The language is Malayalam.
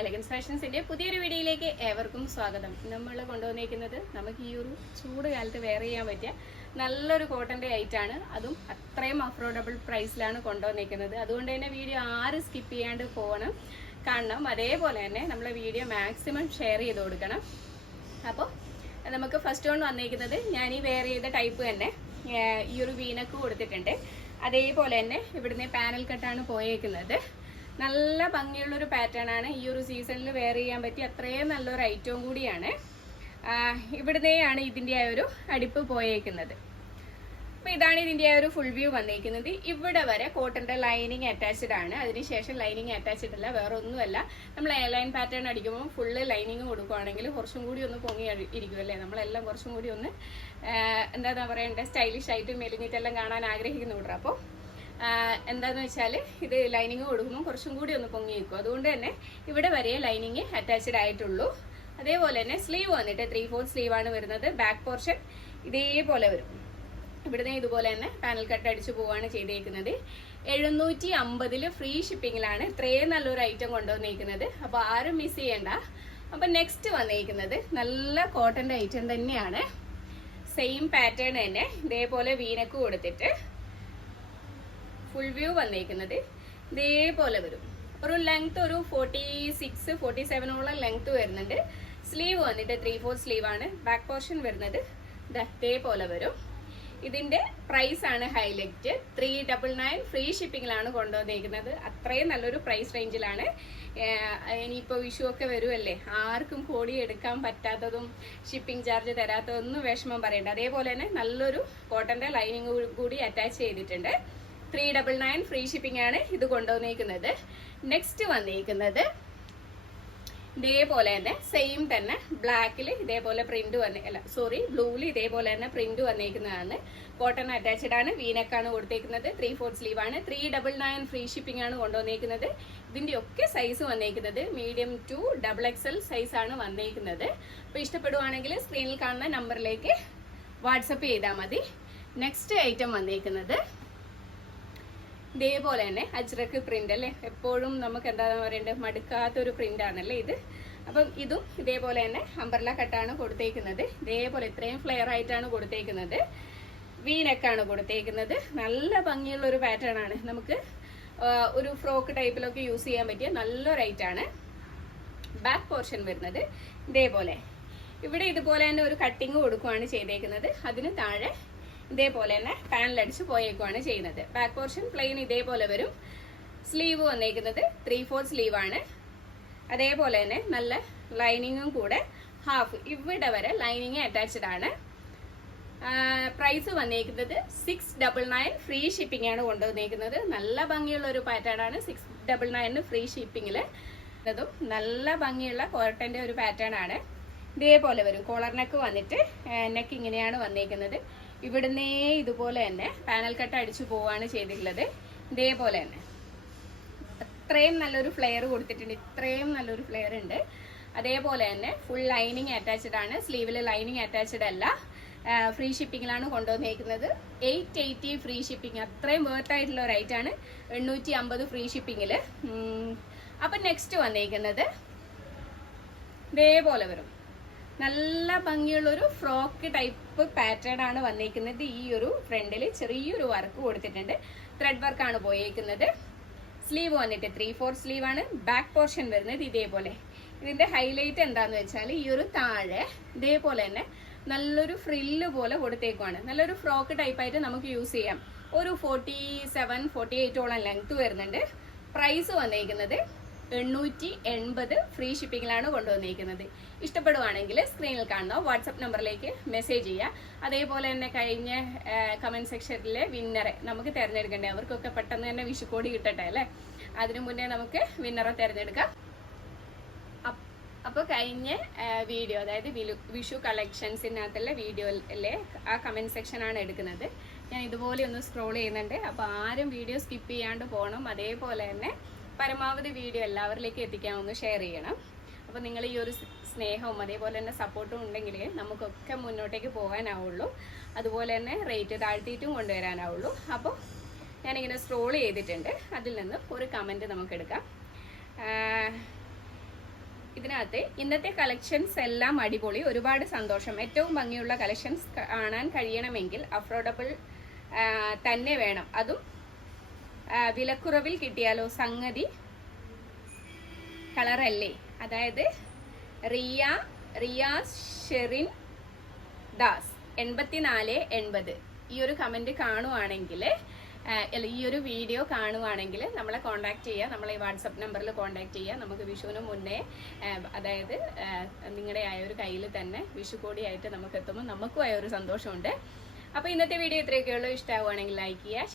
എലഗൻസ് ഫാഷൻസിന്റെ പുതിയൊരു വീഡിയോയിലേക്ക് ഏവർക്കും സ്വാഗതം. നമ്മൾ കൊണ്ടുവന്നിരിക്കുന്നത് നമുക്ക് ഈ ഒരു ചൂട് കാലത്ത് വെയർ ചെയ്യാൻ പറ്റിയ നല്ലൊരു കോട്ടന്റെ ഐറ്റാണ് അതും അത്രയും അഫോർഡബിൾ പ്രൈസിലാണ് കൊണ്ടുവന്നിരിക്കുന്നത്. അതുകൊണ്ട് തന്നെ വീഡിയോ ആരും സ്കിപ്പ് ചെയ്യാണ്ട് പോകണം. കാണണം അതേപോലെ തന്നെ നമ്മളെ വീഡിയോ മാക്സിമം ഷെയർ ചെയ്ത് കൊടുക്കണം. അപ്പോൾ നമുക്ക് ഫസ്റ്റ് കൊണ്ട് വന്നിരിക്കുന്നത് ഞാൻ ഈ വെയർ ചെയ്ത ടൈപ്പ് തന്നെ ഈ ഒരു വീനക്ക് കൊടുത്തിട്ടുണ്ട്. അതേപോലെ തന്നെ ഇവിടുന്ന് പാനൽ കട്ടാണ് പോയേക്കുന്നത്. നല്ല ഭംഗിയുള്ളൊരു പാറ്റേൺ ആണ്. ഈ ഒരു സീസണിൽ വെയർ ചെയ്യാൻ പറ്റിയ അത്രയും നല്ലൊരു ഐറ്റവും കൂടിയാണ്. ഇവിടുന്നെയാണ് ഇതിന്റെ ആ ഒരു അടിപ്പ് പോയേക്കുന്നത്. അപ്പോൾ ഇതാണ് ഇതിന്റെ ആ ഒരു ഫുൾ വ്യൂ വന്നിരിക്കുന്നത് ഇവിടെ വരെ കോട്ടന്റെ ലൈനിങ് അറ്റാച്ച്ഡ് ആണ്. അതിനുശേഷം ലൈനിങ് അറ്റാച്ച്ഡ് അല്ല വേറെ ഒന്നുമല്ല നമ്മൾ എയർലൈൻ പാറ്റേൺ അടിക്കുമ്പോൾ ഫുള്ള് ലൈനിങ് കൊടുക്കുകയാണെങ്കിൽ കുറച്ചും കൂടി ഒന്ന് പൊങ്ങി ഇരിക്കുമല്ലേ നമ്മളെല്ലാം കുറച്ചും കൂടി ഒന്ന് എന്താ പറയണ്ടേ? സ്റ്റൈലിഷ് ആയിട്ട് മെലിഞ്ഞിട്ടെല്ലാം കാണാൻ ആഗ്രഹിക്കുന്നു വിടുക അപ്പോൾ എന്താന്ന് വെച്ചാൽ ഇത് ലൈനിങ് കൊടുക്കുമ്പോൾ കുറച്ചും കൂടി ഒന്ന് പൊങ്ങി നിൽക്കും അതുകൊണ്ട് തന്നെ ഇവിടെ വരെ ലൈനിങ് അറ്റാച്ച്ഡ് ആയിട്ടുള്ളൂ. അതേപോലെ തന്നെ സ്ലീവ് വന്നിട്ട് ത്രീ ഫോർ സ്ലീവ് ആണ് വരുന്നത്. ബാക്ക് പോർഷൻ ഇതേപോലെ വരും. ഇവിടുന്ന് ഇതുപോലെ തന്നെ പാനൽ കട്ട് അടിച്ചു പോവാണ് ചെയ്തേക്കുന്നത്. എഴുന്നൂറ്റി അമ്പതിൽ ഫ്രീ ഷിപ്പിങ്ങിലാണ് ഇത്രയും നല്ലൊരു ഐറ്റം കൊണ്ടുവന്നേക്കുന്നത്. അപ്പോൾ ആരും മിസ് ചെയ്യണ്ട. അപ്പം നെക്സ്റ്റ് വന്നേക്കുന്നത് നല്ല കോട്ടന്റെ ഐറ്റം തന്നെയാണ്. സെയിം പാറ്റേൺ തന്നെ. ഇതേപോലെ വീനക്ക് കൊടുത്തിട്ട് ഫുൾ വ്യൂ വന്നേക്കുന്നത് ഇതേപോലെ വരും. ഒരു ലെങ്ത് ഒരു ഫോർട്ടി സിക്സ് ഫോർട്ടി സെവനോളം ലെങ്ത് വരുന്നുണ്ട്. സ്ലീവ് വന്നിട്ട് ത്രീ ഫോർ സ്ലീവ് ആണ്. ബാക്ക് പോർഷൻ വരുന്നത് ഇതേപോലെ വരും. ഇതിന്റെ പ്രൈസ് ആണ് highlight three double nine free ഷിപ്പിങ്ങിലാണ് കൊണ്ടുവന്നിരിക്കുന്നത് അത്രയും നല്ലൊരു പ്രൈസ് റേഞ്ചിലാണ് ഇനിയിപ്പോൾ വിഷു ഒക്കെ വരുമല്ലേ ആർക്കും കോടി എടുക്കാൻ പറ്റാത്തതും ഷിപ്പിംഗ് ചാർജ് തരാത്തതൊന്നും വിഷമം പറയേണ്ട. അതേപോലെ തന്നെ നല്ലൊരു കോട്ടന്റെ ലൈനിങ് കൂടി അറ്റാച്ച് ചെയ്തിട്ടുണ്ട്. Three double nine free shipping ആണ് ഇത് കൊണ്ടുവന്നിരിക്കുന്നത് നെക്സ്റ്റ് വന്നിരിക്കുന്നത് ഇതേപോലെ തന്നെ സെയിം തന്നെ ബ്ലാക്കിൽ ഇതേപോലെ പ്രിന്റ് വന്ന അല്ല സോറി ബ്ലൂവിൽ ഇതേപോലെ തന്നെ പ്രിന്റ് വന്നിരിക്കുന്നതാണ് കോട്ടൺ അറ്റാച്ച്ഡ് ആണ് വീനക്കാണ് കൊടുത്തേക്കുന്നത്. ത്രീ ഫോർത്ത് സ്ലീവ് ആണ്. Three double nine free shipping ആണ് കൊണ്ടുവന്നിരിക്കുന്നത് ഇതിന്റെ ഒക്കെ സൈസ് വന്നിരിക്കുന്നത് medium to double XL size ആണ് വന്നിരിക്കുന്നത് അപ്പോൾ ഇഷ്ടപ്പെടുവാണെങ്കിൽ സ്ക്രീനിൽ കാണുന്ന നമ്പറിലേക്ക് വാട്സപ്പ് ചെയ്താൽ മതി. നെക്സ്റ്റ് ഐറ്റം വന്നേക്കുന്നത് ഇതേപോലെ തന്നെ അജ്രക്ക് പ്രിന്റ് അല്ലേ? എപ്പോഴും നമുക്ക് എന്താ പറയണ്ടത് മടുക്കാത്തൊരു പ്രിന്റ് ആണല്ലേ ഇത്. അപ്പം ഇതും ഇതേപോലെ തന്നെ അമ്പർല കട്ടാണ് കൊടുത്തേക്കുന്നത്. ഇതേപോലെ ഇത്രയും ഫ്ലെയർ ആയിട്ടാണ് കൊടുത്തേക്കുന്നത്. വീനക്കാണ് കൊടുത്തേക്കുന്നത്. നല്ല ഭംഗിയുള്ള ഒരു പാറ്റേൺ ആണ്. നമുക്ക് ഒരു ഫ്രോക്ക് ടൈപ്പിലൊക്കെ യൂസ് ചെയ്യാൻ പറ്റിയ നല്ലൊരു ഐറ്റാണ് ബാക്ക് പോർഷൻ വരുന്നത് ഇതേപോലെ. ഇവിടെ ഇതുപോലെ തന്നെ ഒരു കട്ടിങ് കൊടുക്കുകയാണ് ചെയ്തേക്കുന്നത്. അതിന് താഴെ ഇതേപോലെ തന്നെ പാനലടിച്ച് പോയേക്കുവാണ് ചെയ്യുന്നത്. ബാക്ക് പോർഷൻ പ്ലെയിൻ ഇതേപോലെ വരും. സ്ലീവ് വന്നേക്കുന്നത് ത്രീ ഫോർ സ്ലീവ് ആണ്. അതേപോലെ തന്നെ നല്ല ലൈനിങ്ങും കൂടെ ഹാഫ് ഇവിടെ വരെ ലൈനിങ് അറ്റാച്ച്ഡ് ആണ്. പ്രൈസ് വന്നേക്കുന്നത് six double nine free shipping ആണ് കൊണ്ടുവന്നേക്കുന്നത്. നല്ല ഭംഗിയുള്ള ഒരു പാറ്റേൺ ആണ് സിക്സ് ഡബിൾ നയൻ ഫ്രീ ഷിപ്പിങ്ങിൽ അതും നല്ല ഭംഗിയുള്ള കോട്ടന്റെ ഒരു പാറ്റേൺ ആണ്. ഇതേപോലെ വരും. കോളർ നെക്ക് വന്നിട്ട് നെക്ക് ഇങ്ങനെയാണ് വന്നേക്കുന്നത്. ഇവിടുന്നേ ഇതുപോലെ തന്നെ പാനൽ കട്ട് അടിച്ചു പോവാണ് ചെയ്തിട്ടുള്ളത്. ഇതേപോലെ തന്നെ. അത്രയും നല്ലൊരു ഫ്ലെയർ കൊടുത്തിട്ടുണ്ട്. ഇത്രയും നല്ലൊരു ഫ്ലെയർ ഉണ്ട്. അതേപോലെ തന്നെ ഫുൾ ലൈനിങ് അറ്റാച്ച്ഡ് ആണ്. സ്ലീവിൽ ലൈനിങ് അറ്റാച്ച്ഡ് അല്ല. ഫ്രീ ഷിപ്പിങ്ങിലാണ് കൊണ്ടുവന്നേക്കുന്നത്. എയ്റ്റ് എയ്റ്റി ഫ്രീ ഷിപ്പിംഗ് അത്രയും വേർത്ത് ആയിട്ടുള്ള ഒരു റേറ്റ് ആണ്. എണ്ണൂറ്റി അമ്പത് ഫ്രീ ഷിപ്പിങ്ങിൽ അപ്പം നെക്സ്റ്റ് വന്നേക്കുന്നത് ഇതേപോലെ വരും. നല്ല ഭംഗിയുള്ളൊരു ഫ്രോക്ക് ടൈപ്പ് പാറ്റേൺ ആണ് വന്നിരിക്കുന്നത് ഈ ഒരു ഫ്രണ്ടിൽ ചെറിയൊരു വർക്ക് കൊടുത്തിട്ടുണ്ട്. ത്രെഡ് വർക്കാണ് പോയേക്കുന്നത്. സ്ലീവ് വന്നിട്ട് ത്രീ ഫോർ സ്ലീവ് ആണ്. ബാക്ക് പോർഷൻ വരുന്നത് ഇതേപോലെ. ഇതിന്റെ ഹൈലൈറ്റ് എന്താന്ന് വെച്ചാൽ ഈ ഒരു താഴെ ഇതേപോലെ തന്നെ നല്ലൊരു ഫ്രില്ല് പോലെ കൊടുത്തേക്കുവാണ്. നല്ലൊരു ഫ്രോക്ക് ടൈപ്പായിട്ട് നമുക്ക് യൂസ് ചെയ്യാം. ഒരു ഫോർട്ടി സെവൻ ഫോർട്ടി എയ്റ്റോളം ലെങ്ത് വരുന്നുണ്ട്. പ്രൈസ് വന്നേക്കുന്നത് എണ്ണൂറ്റി എൺപത് ഫ്രീ ഷിപ്പിങ്ങിലാണ് കൊണ്ടുവന്നിരിക്കുന്നത്. ഇഷ്ടപ്പെടുവാണെങ്കിൽ സ്ക്രീനിൽ കാണുന്ന വാട്സപ്പ് നമ്പറിലേക്ക് മെസ്സേജ് ചെയ്യുക. അതേപോലെ തന്നെ കഴിഞ്ഞ കമന്റ് സെക്ഷനിലെ വിന്നറെ നമുക്ക് തിരഞ്ഞെടുക്കണ്ടേ അവർക്കൊക്കെ പെട്ടെന്ന് തന്നെ വിഷുക്കോടി കിട്ടട്ടെ അല്ലേ? അതിനു മുന്നേ നമുക്ക് വിന്നറെ തിരഞ്ഞെടുക്കാം. അപ്പോൾ കഴിഞ്ഞ വീഡിയോ അതായത് വിഷു കളക്ഷൻസിനകത്തുള്ള വീഡിയോയിലെ ആ കമന്റ് സെക്ഷനാണ് എടുക്കുന്നത്. ഞാൻ ഇതുപോലെ ഒന്ന് സ്ക്രോൾ ചെയ്യുന്നുണ്ട്. അപ്പോൾ ആരും വീഡിയോ സ്കിപ്പ് ചെയ്യാണ്ട് പോകണം അതേപോലെ തന്നെ പരമാവധി വീഡിയോ എല്ലാവരിലേക്കും എത്തിക്കാൻ ഒന്ന് ഷെയർ ചെയ്യണം. അപ്പോൾ നിങ്ങൾ ഈ ഒരു സ്നേഹവും അതേപോലെ തന്നെ സപ്പോർട്ടും ഉണ്ടെങ്കിൽ നമുക്കൊക്കെ മുന്നോട്ടേക്ക് പോകാനാവുള്ളൂ. അതുപോലെ തന്നെ റേറ്റ് താഴ്ത്തിയിട്ടും കൊണ്ടുവരാനാവുള്ളൂ. അപ്പോൾ ഞാനിങ്ങനെ സ്ക്രോൾ ചെയ്തിട്ടുണ്ട്. അതിൽ നിന്ന് ഒരു കമന്റ് നമുക്കെടുക്കാം ഇതിനകത്ത് ഇന്നത്തെ കളക്ഷൻസ് എല്ലാം അടിപൊളി. ഒരുപാട് സന്തോഷം. ഏറ്റവും ഭംഗിയുള്ള കളക്ഷൻസ് കാണാൻ കഴിയണമെങ്കിൽ അഫോർഡബിൾ തന്നെ വേണം. അതും വിലക്കുറവിൽ കിട്ടിയാലോ സംഗതി? കളറല്ലേ? അതായത് റിയ റിയാസ് ഷെറിൻ ദാസ്. എൺപത്തിനാല് എൺപത്. ഈ ഒരു കമന്റ് കാണുവാണെങ്കിൽ ഈ ഒരു വീഡിയോ കാണുവാണെങ്കിൽ നമ്മളെ കോൺടാക്ട് ചെയ്യുക. നമ്മളെ വാട്സപ്പ് നമ്പറിൽ കോൺടാക്ട് ചെയ്യുക. നമുക്ക് വിഷുവിന് മുന്നേ അതായത് നിങ്ങളുടെ ആയ ഒരു കയ്യിൽ തന്നെ വിഷു കൂടിയായിട്ട് നമുക്ക് എത്തുമ്പോൾ നമുക്കും ആയ ഒരു സന്തോഷമുണ്ട്. അപ്പോൾ ഇന്നത്തെ വീഡിയോ ഇത്രയൊക്കെയുള്ളൂ ഇഷ്ടമാവുകയാണെങ്കിൽ ലൈക്ക് ചെയ്യുക